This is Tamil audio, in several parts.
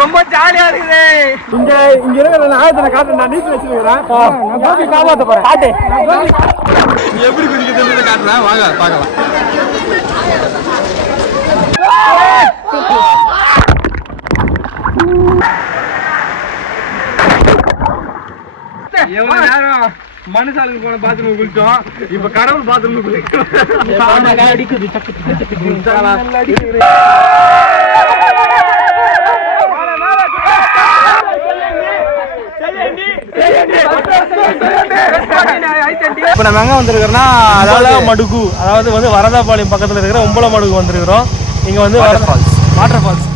ரொம்ப ஜாலியா இருக்குது. இங்க இருக்கிற நாயத்தனை காட்டு நான் நீச்சு வச்சிருக்கிறேன். காப்பாத்த போறேன். காட்டு எப்படி குடிக்கிறது காட்டுறேன், வாங்க பார்க்கலாம். எவ்வளவு நேரம் மனுஷாளுக்கு போன பாத்ரூம் குளிச்சோம், இப்ப கடவுள் பாத்ரூம் குளிக்கிறோம். இப்ப நம்ம எங்க வந்திருக்கிறோம்னா மடுகு, அதாவது வந்து வரதாபாளையம் பக்கத்துல இருக்கிற உம்பள மடுகு வந்திருக்கிறோம். இங்க வந்து வாட்டர் ஃபால்ஸ்.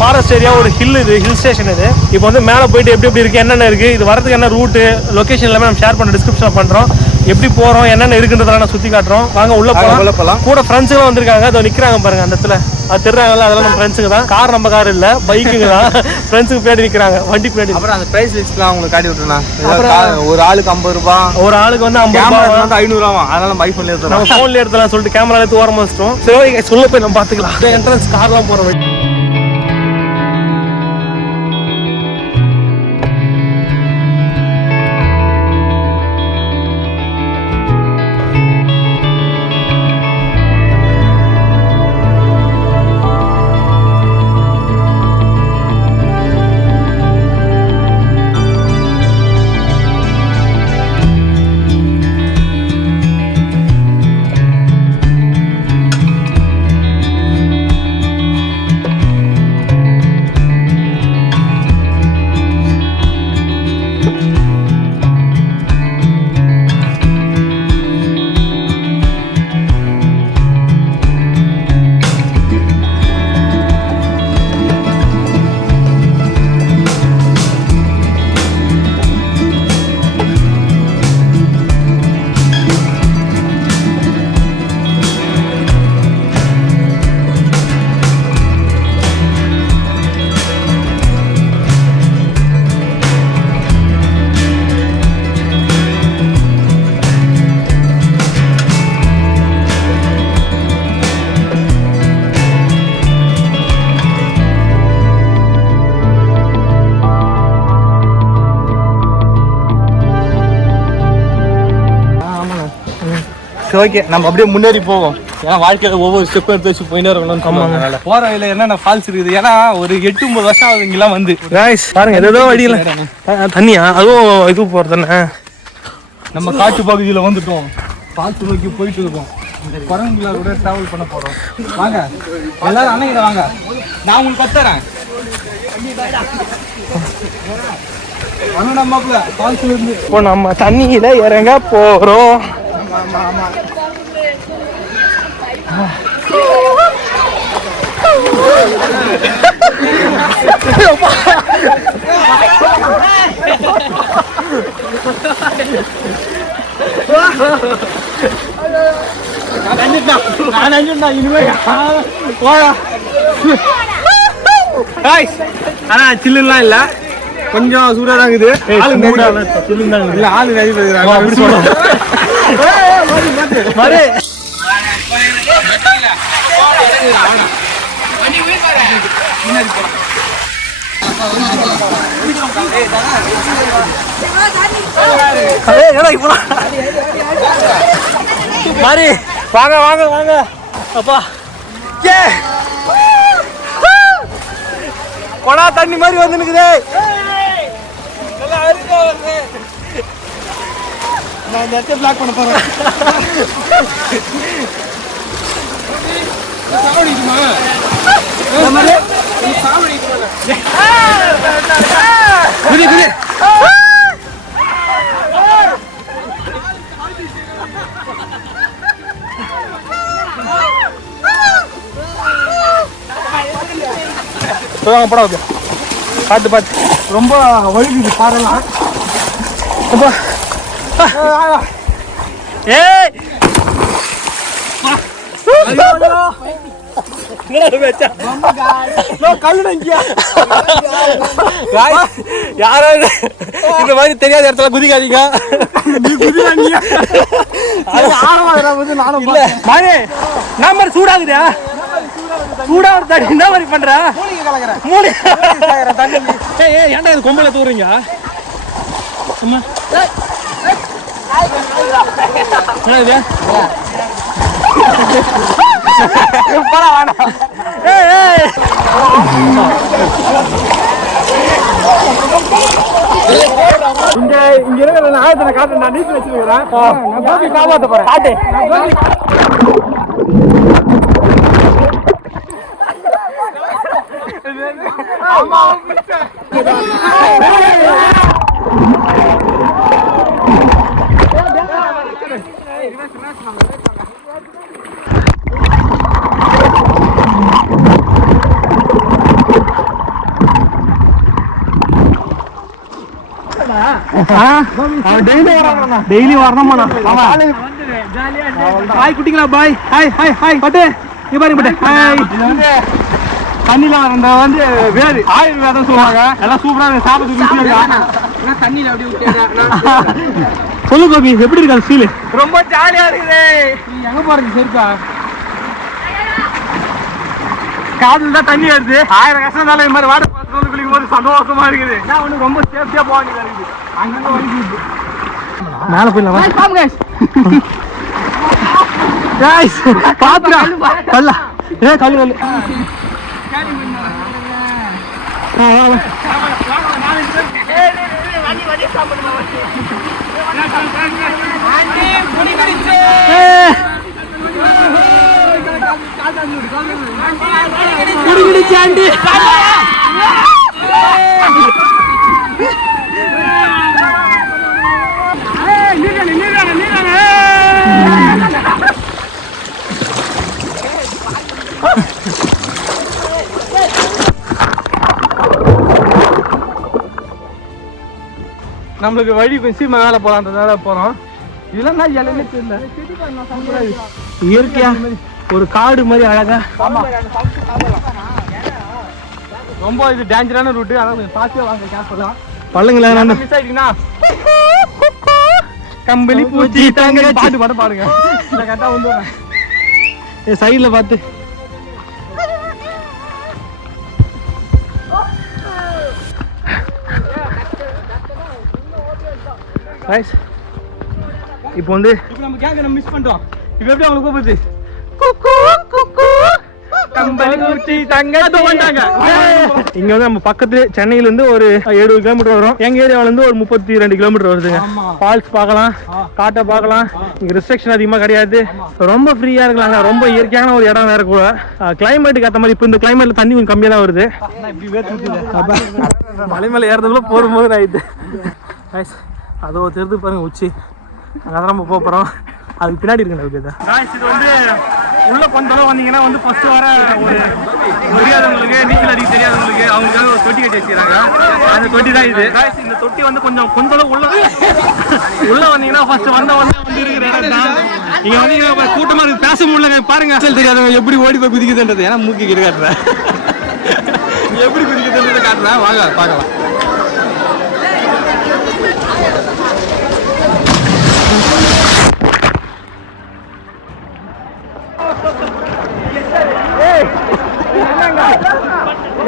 ஃபாரஸ்ட் ஏரியா, ஒரு ஹில் ஸ்டேஷன் இது. இப்போ வந்து மேலே போயிட்டு எப்படி இருக்கு, என்னென்ன இருக்கு, இது வரதுக்கு என்ன ரூட்டு, லொகேஷன் எல்லாமே நம்ம ஷேர் பண்ண டிஸ்கிரிப்ஷன் பண்றோம். எப்படி போறோம், என்னென்ன இருக்குன்றதெல்லாம் நான் சுத்தி காட்டுறோம். வாங்க உள்ள போகலாம். கூட ஃப்ரெண்ட்ஸுங்களும் வந்திருக்காங்க, அதோ நிக்கிறாங்க பாருங்க அந்த இடத்துல. அது தெரிறாங்கல்ல, அதெல்லாம் நம்ம ஃப்ரெண்ட்ஸுக்கு தான். கார் நம்ம கார் இல்ல, பைக்குங்க தான். ஃப்ரெண்ட்ஸுக்கு பேடி நிக்கிறாங்க, வண்டி பேடி. அப்புறம் அந்த பிரைஸ் லிஸ்ட்லாம் உங்களுக்கு காட்டி விட்டுறேன். ஒரு ஆளுக்கு 50 ரூபாய், ஒரு ஆளுக்கு வந்து 50 ரூபாய், 500 ரூபா. அதனால நம்ம ஐபோன்ல எடுத்துறோம், நம்ம போன்ல எடுத்துலாம் சொல்லிட்டு கேமரா எடுத்து ஓரமா வச்சிட்டோம். சரி ஓகே, சொல்ல போய் நம்ம பாத்துக்கலாம். என்ட்ரன்ஸ் கார்லாம் போற வழி. ஓகே, நம்ம அப்படியே முன்னேறி போவோம். ஏன்னா வாழ்க்கையில ஒவ்வொரு ஸ்டெப் எடுத்து வச்சு போயிட்டே இருக்கணும்னு போற வழியில என்னென்ன ஃபால்ஸ் இருக்குது. ஏன்னா ஒரு 8-9 வருஷம் ஆகுது இங்கெல்லாம் வந்து. பாருங்க ஏதோ வழியில தண்ணியா, அதுவும் இது போறதுன்னு நம்ம காட்டு பகுதியில வந்துட்டோம். ஃபால்ஸ் நோக்கி போயிட்டு இருக்கோம். குரங்குல கூட டிராவல் பண்ண போறோம். வாங்க எல்லாரும் அன்னைக்கு வாங்க, நான் உங்களுக்கு கத்துறேன். இப்போ நம்ம தண்ணியில இறங்க போறோம். ஆனா சில்லுலாம் இல்ல, கொஞ்சம் சூடா தான் இருக்குது. ஆளு நிறைய வாங்க வாங்க வாங்க அப்பா, கொடா தண்ணி மாதிரி வந்து நிக்குது. நான் இந்த இடத்தை பிளாக் பண்ண போறேன். குதி குதி வாங்க போட ஓகே பார்த்து பார்த்து ரொம்ப வலிக்குது பாடலாம் அப்பா ஏய் யாராவது இந்த மாதிரி தெரியாத இடத்துல குதிக்காதீங்க. நாம சூடாகுதா சூடா ஒரு தண்ணி என்ன மாதிரி பண்ற ஏன்டா இது கொம்பல தூறீங்க சும்மா இங்க இருக்கிற ஆயத்தனை காட்டு நான் நீச்சல் வச்சிருக்கிறேன் காப்பாத்த போறேன் காட்டு டெய்லி வரணும் பாய் குட்டிங்களா பாய் ஹாய் ஹாய் ஹாய் பட்டு நீ பாருங்க பட்டு ஹாய் தண்ணியில வர வந்து வேறு ஆயுர்வேதம் சொல்லுவாங்க எல்லாம் சூப்பரா சாப்பிட்டு தண்ணியில அப்படியே சொல்லு கோபி எப்படி இருக்கா ஃபீல் ரொம்ப ஜாலியா இருக்குது நீ எங்க போறீங்க சரிப்பா காதுல தான் தண்ணி வருது 1000 கஷ்டம் இருந்தாலும் இந்த மாதிரி வாட்டர் பார்த்து வந்து குளிக்கும் போது சந்தோஷமா இருக்குது நான் ஒண்ணு ரொம்ப சேஃப்டியா போக வேண்டியதா இருக்குது அங்கங்க வலிக்குது மேல போயிடலாம் गाइस பாத்துடா கல்ல கல்லு குடிச்சாண்டி நம்மளுக்கு வழி கொஞ்சம் மேல போலான்றதால போறோம். இதெல்லாம் நான் எல்லாமே தெரியல இயற்கையா ஒரு காடு மாதிரி அழகா ரொம்ப இது டேஞ்சரான ரூட்டு. அதான் கொஞ்சம் பார்த்து வாங்க கேட்கலாம் பள்ளங்களா மிஸ் ஆயிட்டீங்கன்னா கம்பளி பூச்சி தாங்க பாட்டு பாட பாருங்க கரெக்டா வந்து சைட்ல பார்த்து இப்போ வந்து நம்ம கேங்க நம்ம மிஸ் பண்ணிட்டோம். இப்போ எப்படி அவங்களுக்கு கூப்பிடுது இங்க வந்து நம்ம பக்கத்துல சென்னையில இருந்து ஒரு 70 கிலோமீட்டர் வரும். எங்க ஏரியாவில இருந்து ஒரு 32 கிலோமீட்டர் வருதுங்க. ஃபால்ஸ் பார்க்கலாம், காட்டை பார்க்கலாம். இங்க ரெஸ்ட்ரிக்ஷன் அதிகமா கிடையாது. ரொம்ப ஃப்ரீயா இருக்கலாங்க. ரொம்ப இயற்கையான ஒரு இடம் வேற கூட. கிளைமேட்டுக்கு ஏற்ற மாதிரி இப்ப இந்த கிளைமேட்ல தண்ணி கொஞ்சம் கம்மியா தான் வருது. மலை மேல ஏறதுக்குள்ள போகும்போது ஆயிடுது. அதோ தெரிந்து பாருங்க உச்சி அங்கதான் நம்ம போறோம். அதுக்கு பின்னாடி இருக்கு. இது வந்து உள்ள கொஞ்ச தூரம் வந்தீங்கன்னா வந்து ஃபர்ஸ்ட் வர ஒரு தெரியாதவங்களுக்கு நீச்சல் அடிக்க தெரியாதவங்களுக்கு அவங்களுக்காக ஒரு தொட்டி கட்டி வச்சுக்கிறாங்க. அந்த தொட்டி தான் இது. இந்த தொட்டி வந்து கொஞ்ச தூரம் உள்ள வந்தீங்கன்னா ஃபர்ஸ்ட் வந்து இருக்கிற இடம் தான். நீங்க வந்து கூட்டமா இருக்கு, பேச முடியல. பாருங்க தெரியாதவங்க எப்படி ஓடி போய் குதிக்குதுன்றது. ஏன்னா மூக்கி கிட்ட காட்டுறேன் எப்படி குதிக்குதுன்றதை காட்டுறேன். வாங்க பார்க்கலாம்.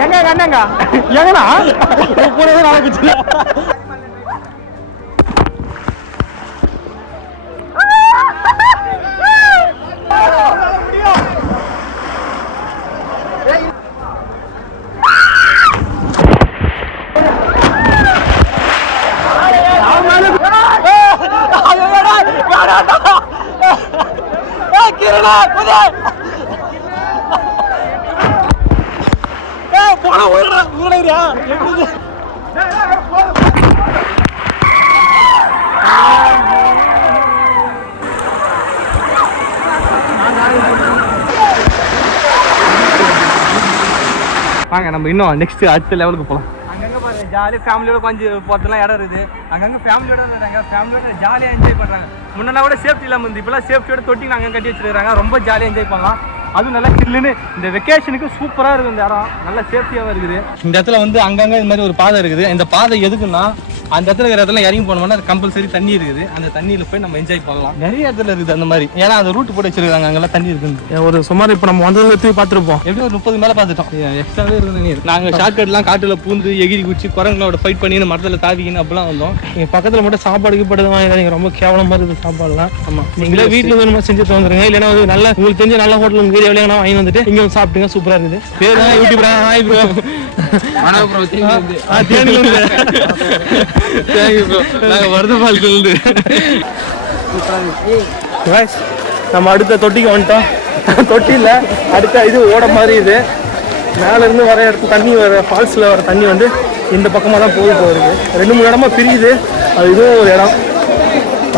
எங்க கண்ணங்க எங்கண்ணா கூடவே நடக்குச்சு. வாங்க வாங்க நம்ம இன்னும் நெக்ஸ்ட் அடுத்த லெவலுக்கு போகலாம். அங்கங்கே பாருங்க ஜாலியாக ஃபேமிலியோட கொஞ்சம் போகிறதுலாம் இடம் இருக்குது. அங்கங்கே ஃபேமிலியோட இருந்தாங்க, ஃபேமிலியோட ஜாலியாக என்ஜாய் பண்ணுறாங்க. முன்னா கூட சேஃப்டி இல்லாமல் இருந்து இப்போலாம் சேஃப்டியோட தொட்டி நாங்கள் கட்டி வச்சுருக்காங்க. ரொம்ப ஜாலியாக என்ஜாய் பண்ணலாம். அதுவும் நல்லா சில்லுன்னு இந்த வெக்கேஷனுக்கு சூப்பராக இருக்குது. இந்த இடம் நல்லா சேஃப்டியாகவும் இருக்குது. இந்த இடத்துல வந்து அங்கங்கே இந்த மாதிரி ஒரு பாதை இருக்குது. இந்த பாதை எதுக்குன்னா அந்த இடத்துல இருக்கிற இடத்துல இறங்கி போனோம்னா அது கம்பல்சரி தண்ணி இருக்குது. அந்த தண்ணியில் போய் நம்ம என்ஜாய் பண்ணலாம். நிறைய இடத்துல இருக்குது அந்த மாதிரி. ஏன்னா அந்த ரூட் போட்டு வச்சிருக்காங்க, அங்கெல்லாம் தண்ணி இருக்குது. ஒரு சுமார் இப்போ நம்ம வந்ததுல எடுத்து பார்த்துருப்போம். எப்படி ஒரு 30 மேலே பார்த்துட்டோம். எக்ஸ்ட்ராவே இருக்குது தண்ணி. நாங்கள் ஷார்ட்கட்லாம் காட்டில் பூந்து எகிரி குச்சி குரங்களோட ஃபைட் பண்ணி மரத்தில் தாவிக்கின்னு அப்படிலாம் வந்தோம். நீங்கள் பக்கத்தில் மட்டும் சாப்பாடு கீப்பாடு வாங்கிடாதீங்க, ரொம்ப கேவலமாக இருக்குது சாப்பாடுலாம். ஆமாம், நீங்களே வீட்டில் வேணுமா செஞ்சுட்டு வந்துருங்க. இல்லைன்னா வந்து நல்ல உங்களுக்கு தெரிஞ்ச நல்ல ஹோட்டல் ஏரியாவில வாங்கி வந்துட்டு இங்கே வந்து சாப்பிட்டுங்க. சூப்பராக இருக்குது. பேர் தான் யூடியூப் ஹாய் ப்ரோ. நம்ம அடுத்த தொட்டிக்கு வந்துட்டோம். தொட்டியில் அடுத்த இது ஓட மாதிரி இது மேல இருந்து வர இடத்து தண்ணி வர ஃபால்ஸில் வர தண்ணி வந்து இந்த பக்கமாக தான் போகுது. 2-3 இடமா பிரியுது. அது இதுவும் ஒரு இடம்.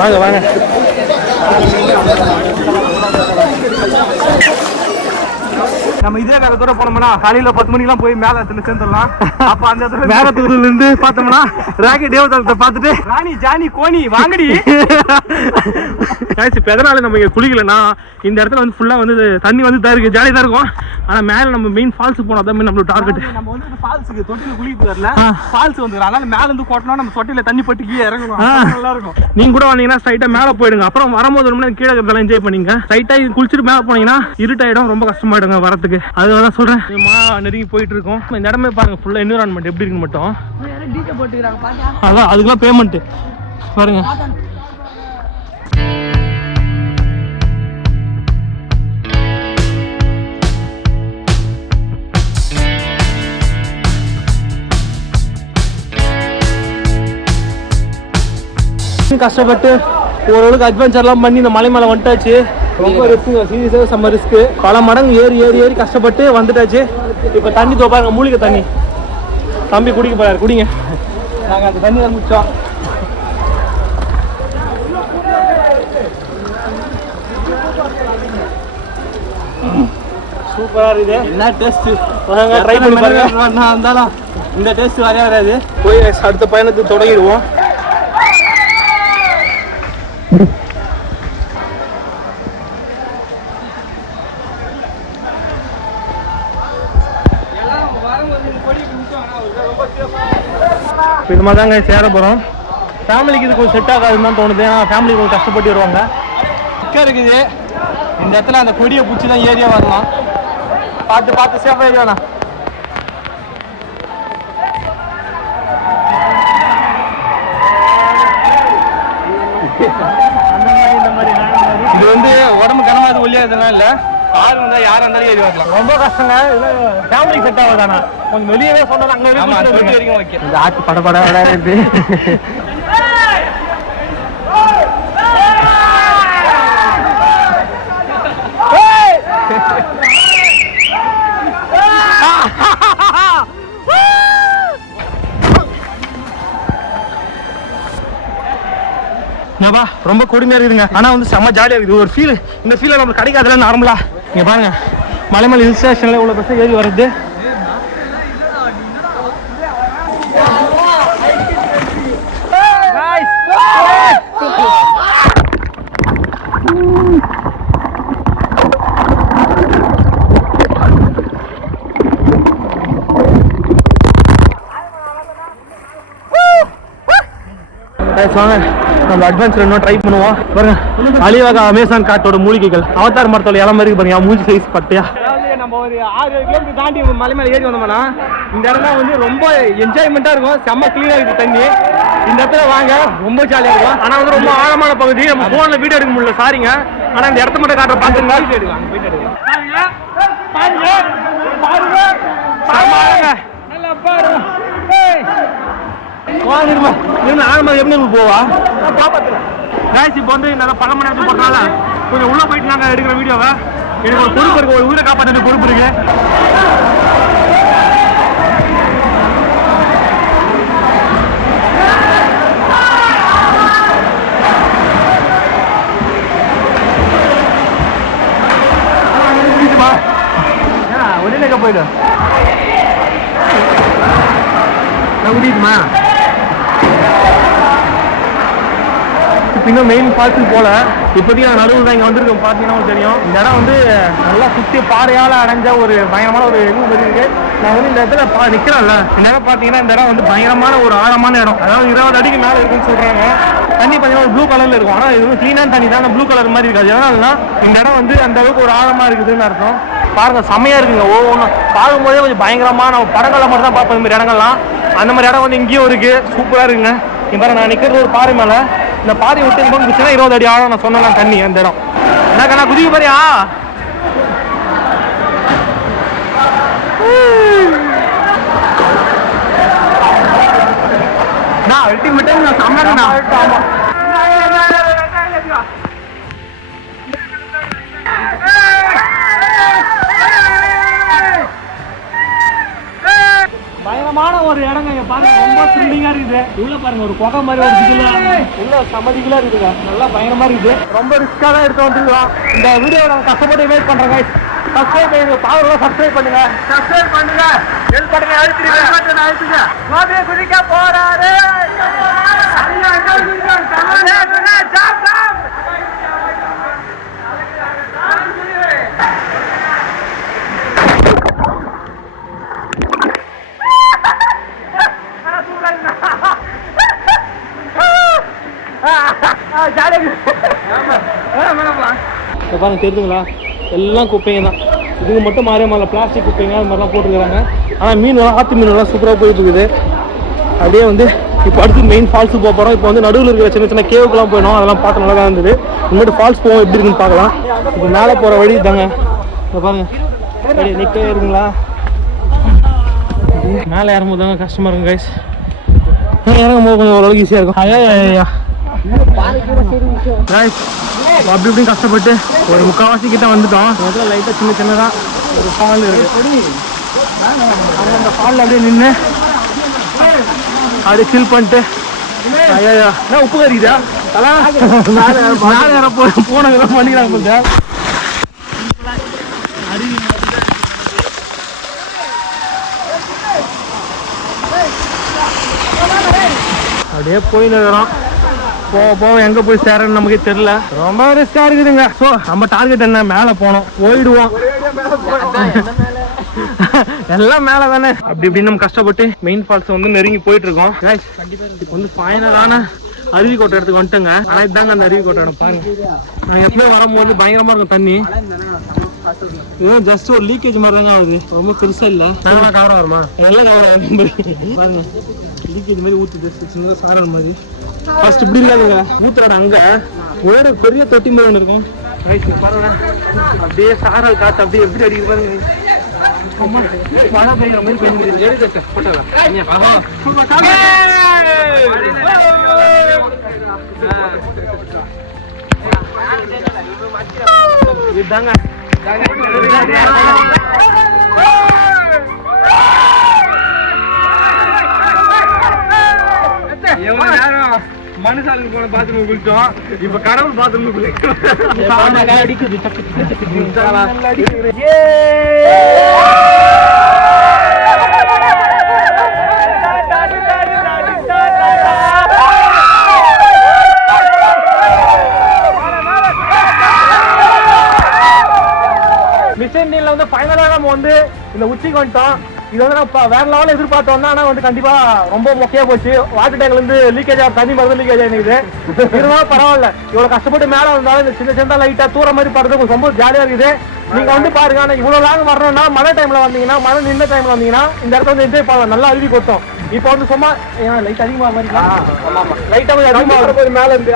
வாங்க வாங்க. நம்ம இதே வேகத்தோட போனோம்னா காலையில 10 மணிக்கெல்லாம் போய் மேல இடத்துல சேர்ந்துடலாம். அப்ப அந்த இடத்துல மேகத்தூர்ல இருந்து பார்த்தோம்னா ராக்கெட் தேவதாளத்தை பார்த்துட்டு ராணி ஜானி கோனி வாங்கடி. இப்போ எதனால நம்ம இங்கே குளிக்கலன்னா இந்த இடத்துல வந்து ஃபுல்லாக வந்து தண்ணி வந்து தான் இருக்குது, ஜாலியாக தான் இருக்கும். ஆனால் மேலே நம்ம மெயின் ஃபால்ஸுக்கு போனால் தான் நம்மளோட டார்கெட். நம்ம வந்து ஃபால்ஸுக்கு தொட்டியில் குளிக்க வரல, ஃபால்ஸ் வந்து அதனால மேல இருந்து கொட்டினா நம்ம தொட்டியில் தண்ணி பட்டு கீழே இறங்கணும். நல்லா இருக்கும். நீங்க கூட வந்தீங்கன்னா ஸ்ட்ரைட்டாக மேலே போயிடுங்க. அப்புறம் வரும்போது ரொம்ப கீழே இருக்கிறதெல்லாம் என்ஜாய் பண்ணிங்க. ஸ்ட்ரைட்டாக குளிச்சுட்டு மேலே போனீங்கன்னா இருட்டாயிடும், ரொம்ப கஷ்டமாயிடுங்க வரதுக்கு. அதுதான் சொல்றேன். நெருங்கி போயிட்டு இருக்கோம். இந்த இடமே பாருங்க ஃபுல்லா என்விரான்மெண்ட் எப்படி இருக்குன்னு மட்டும். அதான் அதுக்கெல்லாம் பேமெண்ட் பாருங்க. கஷ்டப்பட்டு ஓரளவுக்கு அட்வென்ச்சர்லாம் பண்ணி இந்த மலை மேலே வந்துட்டாச்சு. ரொம்ப ரிஸ்க்குங்க, சீரியஸாக செம்ம ரிஸ்க்கு. பல மடங்கு ஏறி ஏறி ஏறி கஷ்டப்பட்டு வந்துட்டாச்சு. இப்போ தண்ணி தோப்பாருங்க, மூலிகை தண்ணி. தம்பி குடிக்க போறாரு, குடிங்க. நாங்கள் அந்த தண்ணி ஆரம்பிச்சோம். சூப்பராக இருக்குது. என்ன டேஸ்ட்டு ட்ரை பண்ணி பாருங்க. இருந்தாலும் இந்த டேஸ்ட் வரையா வராது. போய் அடுத்த பயணத்தை தொடங்கிடுவோம். இது மாதிரி தாங்க சேர போகிறோம். ஃபேமிலிக்கு இது கொஞ்சம் செட் ஆகாதுன்னு தான் தோணுது. ஏன்னா ஃபேமிலி கொஞ்சம் கஷ்டப்பட்டு வருவாங்க. இருக்குது இந்த இடத்துல அந்த கொடியை பிடிச்சி தான் ஏரியா வரலாம். பார்த்து பார்த்து சேஃபாக ஏரியாண்ணா. இது வந்து உடம்பு கனமாது ஒல்லியாதுலாம் இல்லை. ஆறு வந்தால் யாரும் இருந்தாலும் ஏறி வரலாம். ரொம்ப கஷ்டங்க. இதில் ஃபேமிலிக்கு செட் ஆகாதாண்ணா. கொஞ்சம் வெளியவே சொன்னாலும் அங்கே வரைக்கும் ஓகே. இந்த ஆட்சி படப்பட விளையாடுறது. ரொம்ப கொடுமையா இருக்குதுங்க. ஆனா வந்து செம்ம ஜாலியா இருக்குது. ஒரு ஃபீல், இந்த ஃபீலை நம்மளுக்கு கிடைக்காதுல நார்மலா. இங்க பாருங்க, மலைமலை ஹில் ஸ்டேஷன்ல இவ்வளவு பஸ் ஏறி வருது. வாங்க நம்ம அட்வென்ச்சர் இன்னும் ட்ரை பண்ணுவோம். பாருங்க, அலிவாகா அமேசான் காட்டோட மூலிகைகள். அவதார் மரத்தோட இலை மாதிரி பாருங்க, மூஞ்சி சைஸ் பட்டையா. நம்ம ஒரு 6 கிலோமீட்டர் தாண்டி மலை மேலே ஏறி வந்தோம்னா இந்த இடம்லாம் வந்து ரொம்ப என்ஜாய்மெண்ட்டாக இருக்கும். செம்ம கிளீனாக இருக்குது தண்ணி. இந்த இடத்துல வாங்க, ரொம்ப ஜாலியாக இருக்கும். ஆனால் வந்து ரொம்ப ஆழமான பகுதி. நம்ம ஃபோனில் வீடியோ எடுக்க முடியல, சாரிங்க. ஆனால் இந்த இடத்த மட்டும் காட்டுற பார்த்துருந்தா போயிட்டு எடுக்கலாம். போயிட்டு எடுக்கலாம். நல்லா பாருங்க. ஆழமாக எப்படி போவா காய்ச்சி இப்போ வந்து நல்லா பல மணி நேரத்துக்கு போகிறதுனால கொஞ்சம் உள்ளே போயிட்டு நாங்கள் எடுக்கிற வீடியோவை. எனக்கு ஒரு பொறுப்பு இருக்கு, ஒரு உயிரை காப்பாற்ற பொறுப்பு இருக்கு. ஒரே போயிடும். இப்போ இன்னும் மெயின் ஃபால்ஸுக்கு போல. இப்போதைக்கு நான் நடுவில் தான் இங்கே வந்திருக்கோம். பார்த்தீங்கன்னா தெரியும் இந்த இடம் வந்து நல்லா சுற்றி பாறையால் அடைஞ்ச ஒரு பயங்கரமான ஒரு இது இருக்கு. நான் வந்து இந்த இடத்துல நிற்கிறேன்ல, இந்த இடம் பார்த்தீங்கன்னா இந்த இடம் வந்து பயங்கரமான ஒரு ஆழமான இடம். அதாவது 20 அடிக்கு மேலே இருக்குன்னு சொல்கிறாங்க. தண்ணி பார்த்தீங்கன்னா ஒரு ப்ளூ கலரில் இருக்கும். ஆனால் இது வந்து க்ளீனான தண்ணி தான், ப்ளூ கலர் மாதிரி இருக்காது. எதனாலனா இந்த இடம் வந்து அந்த அளவுக்கு ஒரு ஆழமாக இருக்குதுன்னு அர்த்தம். பாருங்க, செம்மையாக இருக்குங்க. ஒவ்வொன்றும் பார்க்கும்போதே கொஞ்சம் பயங்கரமாக நம்ம படங்களை மட்டும் தான் பார்ப்போம் இந்த மாதிரி இடங்கள்லாம். அந்த மாதிரி இடம் வந்து இங்கேயும் இருக்குது. சூப்பராக இருக்குங்க. இப்போ நான் நிற்கிறது ஒரு பாறை மேலே. இந்த பாறையை விட்டு இங்கே குதிச்சுன்னா 20 அடி ஆழம். நான் சொன்னேன் தண்ணி அந்த இடம். என்னக்கா நான் குதிக்க பாரியா? நான் அல்டிமேட்டாக நான் சமையல்ண்ணா. பயங்கரமான ஒரு இடங்க இங்க பாருங்க. ரொம்ப த்ரில்லிங்கா இருக்குது. உள்ள பாருங்க ஒரு குகை மாதிரி ஒரு இதுல உள்ள சமதிகளா இருக்குங்க. நல்லா பயங்கரமா இருக்குது. ரொம்ப ரிஸ்கா தான் எடுத்து வந்துருக்கோம். இந்த வீடியோ நாங்கள் கஷ்டப்பட்டு வெயிட் பண்றோங்க. சப்ஸ்கிரைப் பண்ணுங்க, பாவம் சப்ஸ்கிரைப் பண்ணுங்க, சப்ஸ்கிரைப் பண்ணுங்க, பெல் பட்டனை அழுத்துங்க. கோபி குதிக்க போறாரு. பாருங்க, தெரியுதுங்களா? எல்லாம் குப்பைங்க தான். இதுக்கு மட்டும் மாறியமால பிளாஸ்டிக் குப்பைங்க அது மாதிரிலாம் போட்டுருக்காங்க. ஆனால் மீன்லாம் ஆற்று மீன்லாம் சூப்பராக போயிட்டு இருக்குது. அப்படியே வந்து இப்போ அடுத்து மெயின் ஃபால்ஸுக்கு போக போகிறோம். இப்போ வந்து நடுவில் இருக்கிற சின்ன சின்ன கேவுக்குலாம் போயிடும். அதெல்லாம் பார்த்து நல்லா தான் இருந்தது. இனிமேட்டு ஃபால்ஸ் போவோம், எப்படி இருக்குன்னு பார்க்கலாம். இப்போ மேலே போகிற வழி தாங்க. இப்போ பாருங்க, நிற்கவே இருக்குங்களா? மேலே இறங்கும்போது தாங்க கஷ்டமாக இருக்கும் கைஸ். இறங்கும் போது கொஞ்சம் ஓரளவுக்கு ஈஸியாக இருக்கும். ஐயா அப்படி இப்படின்னு கஷ்டப்பட்டு ஒரு 3/4 கிட்ட வந்துட்டோம். இடத்துல லைட்டாக சின்ன சின்னதாக ஒரு ஃபால் இருக்கு. அந்த ஃபாலில் அப்படியே நின்று அப்படியே சில் பண்ணிட்டு ஐயா உப்பு கறிக்குதா மேலே போனதெல்லாம் பண்ணிக்கிறாங்க. அப்படியே போயின்னு இருக்கிறோம். போக எங்க போய் சேரன்னு நமக்கே தெரியல. ரொம்ப ரிஸ்கா இருக்குதுங்க. ஸோ நம்ம டார்கெட் என்ன, மேலே போனோம், போயிடுவோம். எல்லாம் மேலே தானே. அப்படி இப்படின்னு நம்ம கஷ்டப்பட்டு மெயின் ஃபால்ஸ் வந்து நெருங்கி போயிட்டு இருக்கோம். இப்போ வந்து ஃபைனலான அருவி கோட்டை இடத்துக்கு வந்துட்டுங்க. ஆனால் இதுதாங்க அந்த அருவி கோட்டை இடம். பாருங்க, நாங்கள் எப்பவுமே வரும்போது பயங்கரமா இருக்கும் தண்ணி. இதுவும் ஜஸ்ட் ஒரு லீக்கேஜ் மாதிரி தாங்க ஆகுது. ரொம்ப பெருசா இல்லை. கவரம் வருமா? எல்லாம் கவரம் ஆகும். பாருங்க, லீக்கேஜ் மாதிரி ஊற்றுது. சின்ன சாரல் மாதிரி. ஃபர்ஸ்ட் இப்படி இல்லாதுங்க, ஊத்துறாரு அங்க வேற பெரிய தொட்டி மாதிரி இருக்கும். பாருங்க, அப்படியே சாரல் காத்து அப்படியே எப்படி அடிக்க பாருங்க. மழை பெய்யுற மாதிரி பெய்யுது. இதுதாங்க மனுஷாலுக்கு போன பாத்ரூம் குளிச்சோம். இப்ப கடவுள் பாத்ரூம் குளிக்கிறோம். மிஷன் டீல்ல வந்து ஃபைனலா நம்ம வந்து இந்த உச்சிக்கு வந்துட்டோம். இது வந்து நம்ம வேற லெவலில் எதிர்பார்த்தோம்னா, ஆனால் வந்து கண்டிப்பா ரொம்ப மொக்கையா போச்சு. வாட்டர் டேங்க்ல இருந்து லீக்கேஜ் ஆகும், தண்ணி மருந்து லீக்கேஜ் ஆகிடுது. இருந்தாலும் பரவாயில்ல, இவ்வளவு கஷ்டப்பட்டு மேலே வந்தாலும் இந்த சின்ன சின்ன லைட்டா தூர மாதிரி படுறது ரொம்ப ஜாலியா இருக்குது. நீங்க வந்து பாருங்க, ஆனால் இவ்வளவு லாங் வரணும்னா மழை டைம்ல வந்தீங்கன்னா, மழை நின்ற டைம்ல வந்தீங்கன்னா இந்த இடத்துல வந்து என்ஜாய் பண்ணலாம். நல்லா அருவி கொட்டும். இப்போ வந்து சும்மா லைட் அதிகமா மாதிரி லைட்டா அதிகமா வரும்போது மேல இருந்து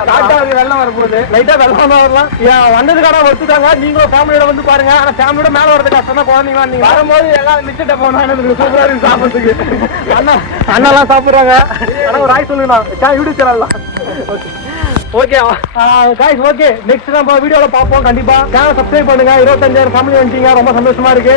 வெள்ளம் வரப்போகுது. லைட்டா வெள்ளம் வரலாம். வந்ததுக்கான ஒத்துக்காங்க. நீங்களும் ஃபேமிலியோட வந்து பாருங்க. ஆனா ஃபேமிலியோட மேல வரது கஷ்டம் தான். குழந்தைங்க நீங்க வரும்போது எல்லாம் மிச்சிட்ட போனாங்க சூப்பரா இருக்கு சாப்பிட்றதுக்கு. அண்ணாலாம் சாப்பிடுறாங்க. ஆனா ஒரு ராய் சொல்லுங்க யூடியூப் சேனல்லாம். ஓகே गाइस, ஓகே நெக்ஸ்ட் நம்ம வீடியோல பாப்போம். கண்டிப்பா சேனல் சப்ஸ்கிரைப் பண்ணுங்க. 25,000 ஃபேமிலி வந்துட்டீங்க, ரொம்ப சந்தோஷமா இருக்கு.